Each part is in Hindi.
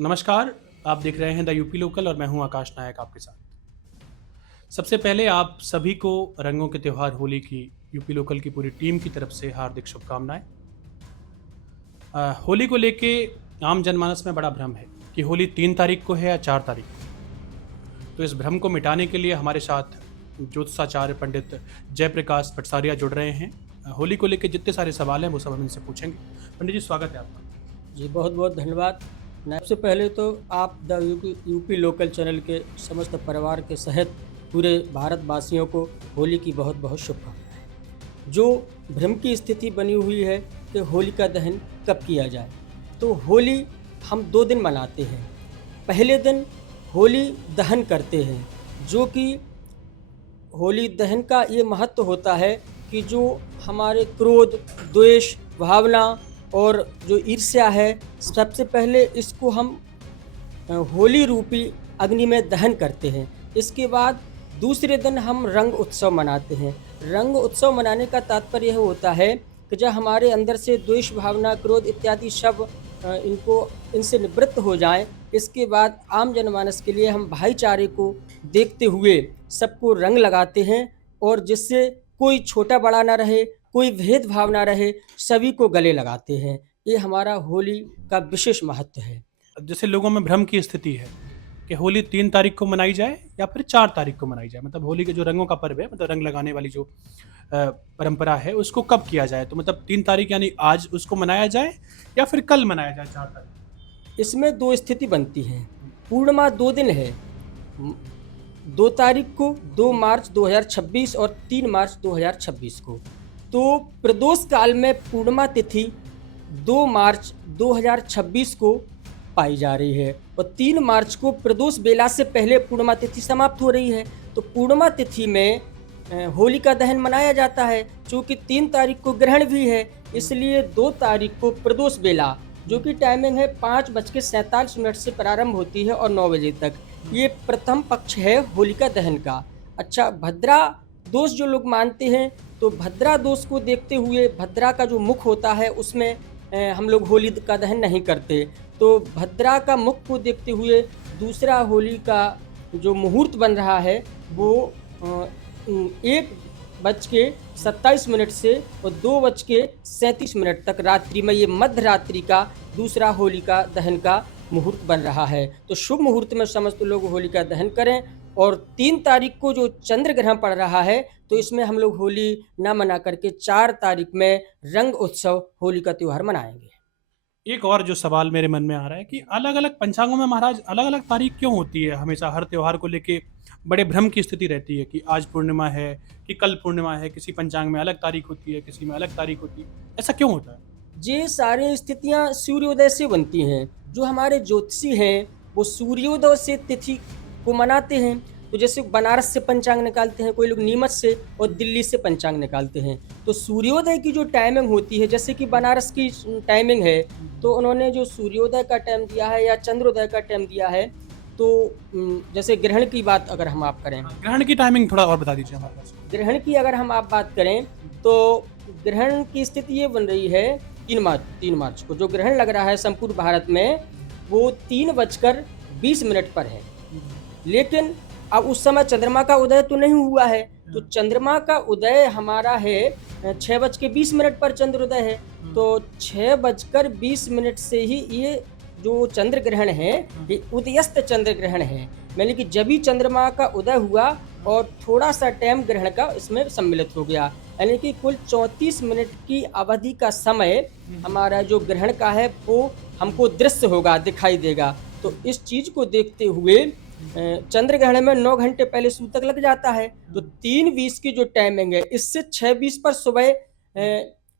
नमस्कार, आप देख रहे हैं द यूपी लोकल और मैं हूं आकाश नायक आपके साथ। सबसे पहले आप सभी को रंगों के त्योहार होली की यूपी लोकल की पूरी टीम की तरफ से हार्दिक शुभकामनाएं। होली को लेके आम जनमानस में बड़ा भ्रम है कि होली 3 तारीख को है या 4 तारीख को। तो इस भ्रम को मिटाने के लिए हमारे साथ ज्योतिषाचार्य पंडित जयप्रकाश पटसारिया जुड़ रहे हैं। होली को लेके जितने सारे सवाल हैं वो सब हम इनसे पूछेंगे। पंडित जी, स्वागत है आपका। जी बहुत बहुत धन्यवाद। सबसे पहले तो आप द यूपी लोकल चैनल के समस्त परिवार के सहित पूरे भारतवासियों को होली की बहुत बहुत शुभकामनाएं। जो भ्रम की स्थिति बनी हुई है कि होलिका दहन कब किया जाए, तो होली हम 2 दिन मनाते हैं। पहले दिन होली दहन करते हैं, जो कि होली दहन का ये महत्व होता है कि जो हमारे क्रोध, द्वेष, भावना और जो ईर्ष्या है, सबसे पहले इसको हम होली रूपी अग्नि में दहन करते हैं। इसके बाद दूसरे दिन हम रंग उत्सव मनाते हैं। रंग उत्सव मनाने का तात्पर्य यह होता है कि जब हमारे अंदर से द्वेष भावना, क्रोध इत्यादि सब इनसे निवृत्त हो जाएं, इसके बाद आम जनमानस के लिए हम भाईचारे को देखते हुए सबको रंग लगाते हैं, और जिससे कोई छोटा बड़ा ना रहे, कोई भेदभाव ना रहे, सभी को गले लगाते हैं। ये हमारा होली का विशेष महत्व है। जैसे लोगों में भ्रम की स्थिति है कि होली 3 तारीख को मनाई जाए या फिर 4 तारीख को मनाई जाए, मतलब होली के जो रंगों का पर्व है, मतलब रंग लगाने वाली जो परंपरा है, उसको कब किया जाए। तो मतलब 3 तारीख यानी आज उसको मनाया जाए या फिर कल मनाया जाए 4 तारीख। इसमें 2 स्थिति बनती हैं। पूर्णिमा 2 दिन है, 2 तारीख को, 2 मार्च 2026 और 3 मार्च 2026 को। तो प्रदोष काल में पूर्णिमा तिथि 2 मार्च 2026 को पाई जा रही है, और 3 मार्च को प्रदोष बेला से पहले पूर्णिमा तिथि समाप्त हो रही है। तो पूर्णिमा तिथि में होलिका दहन मनाया जाता है। चूँकि 3 तारीख को ग्रहण भी है, इसलिए 2 तारीख को प्रदोष बेला, जो कि टाइमिंग है 5:47 से प्रारंभ होती है और 9 बजे तक, ये प्रथम पक्ष है होलिका दहन का। अच्छा, भद्रा दोष जो लोग मानते हैं, तो भद्रा दोष को देखते हुए भद्रा का जो मुख होता है उसमें हम लोग होली का दहन नहीं करते। तो भद्रा का मुख को देखते हुए दूसरा होली का जो मुहूर्त बन रहा है वो 1:27 से और 2:37 तक रात्रि में, ये मध्य रात्रि का दूसरा होलिका दहन का मुहूर्त बन रहा है। तो शुभ मुहूर्त में समस्त लोग होलिका दहन करें। और 3 तारीख को जो चंद्र ग्रहण पड़ रहा है, तो इसमें हम लोग होली ना मना करके 4 तारीख में रंग उत्सव होली का त्योहार मनाएंगे। एक और जो सवाल मेरे मन में आ रहा है कि अलग अलग पंचांगों में महाराज अलग अलग तारीख क्यों होती है। हमेशा हर त्योहार को लेके बड़े भ्रम की स्थिति रहती है कि आज पूर्णिमा है कि कल पूर्णिमा है, किसी पंचांग में अलग तारीख होती है, किसी में अलग तारीख होती है। ऐसा क्यों होता है? ये सारी स्थितियां सूर्योदय से बनती हैं। जो हमारे ज्योतिषी हैं, वो सूर्योदय से तिथि को मनाते हैं। तो जैसे बनारस से पंचांग निकालते हैं, कोई लोग नीमच से और दिल्ली से पंचांग निकालते हैं। तो सूर्योदय की जो टाइमिंग होती है, जैसे कि बनारस की टाइमिंग है, तो उन्होंने जो सूर्योदय का टाइम दिया है या चंद्रोदय का टाइम दिया है, तो जैसे ग्रहण की बात अगर हम आप करें, ग्रहण की टाइमिंग थोड़ा और बता दीजिए हमारे पास। ग्रहण की अगर हम आप बात करें, तो ग्रहण की स्थिति ये बन रही है 3 मार्च को जो ग्रहण लग रहा है संपूर्ण भारत में, वो 3:20 पर है। लेकिन अब उस समय चंद्रमा का उदय तो नहीं हुआ है। तो चंद्रमा का उदय हमारा है 6:20 पर चंद्रोदय है। तो 6:20 से ही ये जो चंद्र ग्रहण है, ये उदयस्त चंद्र ग्रहण है। यानी कि जब ही चंद्रमा का उदय हुआ और थोड़ा सा टाइम ग्रहण का इसमें सम्मिलित हो गया, यानी कि कुल 34 मिनट की अवधि का समय हमारा जो ग्रहण का है वो हमको दृश्य होगा, दिखाई देगा। तो इस चीज को देखते हुए चंद्र ग्रहण में 9 घंटे पहले सूतक लग जाता है। तो 3:20 की जो टाइमिंग है, इससे 6:20 पर सुबह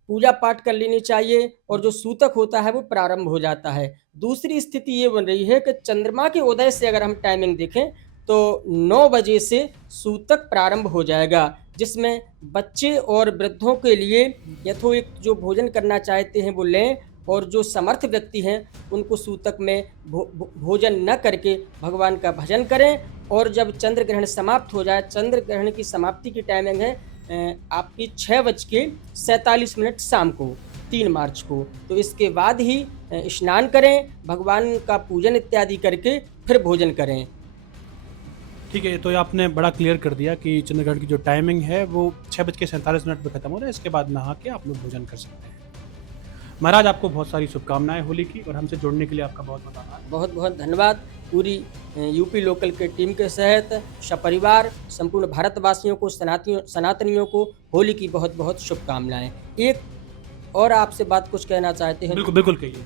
पूजा पाठ कर लेनी चाहिए, और जो सूतक होता है वो प्रारंभ हो जाता है। दूसरी स्थिति ये बन रही है कि चंद्रमा के उदय से अगर हम टाइमिंग देखें, तो 9 बजे से सूतक प्रारंभ हो जाएगा, जिसमें बच्चे और वृद्धों के लिए यथोचित जो भोजन करना चाहते हैं वो लें, और जो समर्थ व्यक्ति हैं उनको सूतक में भोजन न करके भगवान का भजन करें। और जब चंद्र ग्रहण समाप्त हो जाए, चंद्र ग्रहण की समाप्ति की टाइमिंग है आपकी 6:47 शाम को 3 मार्च को। तो इसके बाद ही स्नान करें, भगवान का पूजन इत्यादि करके फिर भोजन करें। ठीक है, तो ये आपने बड़ा क्लियर कर दिया कि चंद्रग्रहण की जो टाइमिंग है वो 6:47 पे खत्म हो रहा है, इसके बाद नहा के आप लोग भोजन कर सकते हैं। महाराज, आपको बहुत सारी शुभकामनाएं होली की, और हमसे जुड़ने के लिए आपका बहुत बहुत आभार। बहुत बहुत धन्यवाद। पूरी यूपी लोकल के टीम के सहित सपरिवार संपूर्ण भारतवासियों को, सनातनियों को होली की बहुत बहुत शुभकामनाएं। एक और आपसे बात कुछ कहना चाहते हैं। बिल्कुल बिल्कुल कहिए।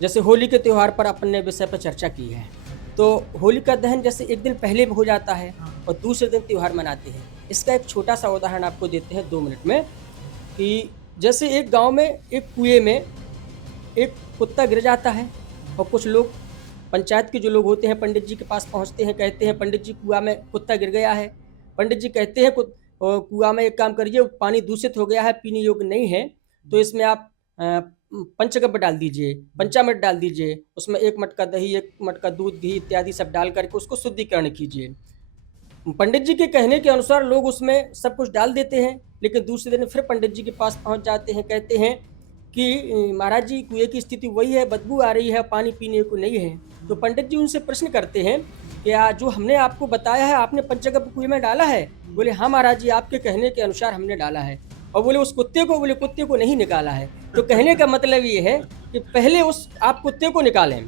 जैसे होली के त्यौहार पर अपन ने विषय पर चर्चा की है, तो होलिका दहन जैसे एक दिन पहले हो जाता है और दूसरे दिन त्यौहार मनाते हैं। इसका एक छोटा सा उदाहरण आपको देते हैं 2 मिनट में, कि जैसे एक गांव में एक कुएं में एक कुत्ता गिर जाता है और कुछ लोग, पंचायत के जो लोग होते हैं, पंडित जी के पास पहुंचते हैं, कहते हैं पंडित जी कुआं में कुत्ता गिर गया है। पंडित जी कहते हैं कुआं में एक काम करिए, पानी दूषित हो गया है, पीने योग्य नहीं है, तो इसमें आप पंचगव्य डाल दीजिए, पंचामृत डाल दीजिए, उसमें 1 मटका दही, 1 मटका दूध, घी इत्यादि सब डाल करके उसको शुद्धिकरण कीजिए। पंडित जी के कहने के अनुसार लोग उसमें सब कुछ डाल देते हैं, लेकिन दूसरे दिन फिर पंडित जी के पास पहुंच जाते हैं, कहते हैं कि महाराज जी कुएं की स्थिति वही है, बदबू आ रही है, पानी पीने को नहीं है। तो पंडित जी उनसे प्रश्न करते हैं कि जो हमने आपको बताया है, आपने पंचगव्य कुएं में डाला है? बोले हाँ महाराज जी, आपके कहने के अनुसार हमने डाला है। और बोले उस कुत्ते को नहीं निकाला है। तो कहने का मतलब ये है कि पहले आप कुत्ते को निकालें,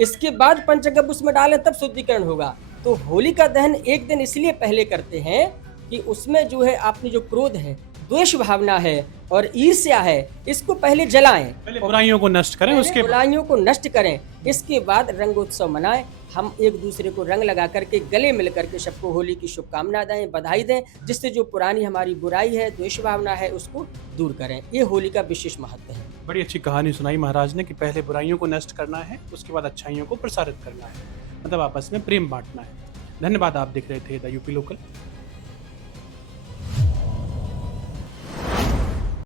इसके बाद पंचगव्य उसमें डालें, तब शुद्धिकरण होगा। तो होलिका दहन एक दिन इसलिए पहले करते हैं कि उसमें जो है आपने जो क्रोध है, द्वेष भावना है और ईर्ष्या है, इसको पहले जलाएं, पहले बुराइयों को नष्ट करें, उसके बुराइयों को नष्ट करें, इसके बाद रंगोत्सव मनाएं। हम एक दूसरे को रंग लगा करके, गले मिल करके सबको होली की शुभकामना दें, बधाई दें, जिससे जो पुरानी हमारी बुराई है, द्वेष भावना है, उसको दूर करें। ये होली का विशेष महत्व है। बड़ी अच्छी कहानी सुनाई महाराज ने कि पहले बुराइयों को नष्ट करना है, उसके बाद अच्छाइयों को प्रसारित करना है, मतलब आपस में प्रेम बांटना है। धन्यवाद। आप देख रहे थे द यूपी लोकल।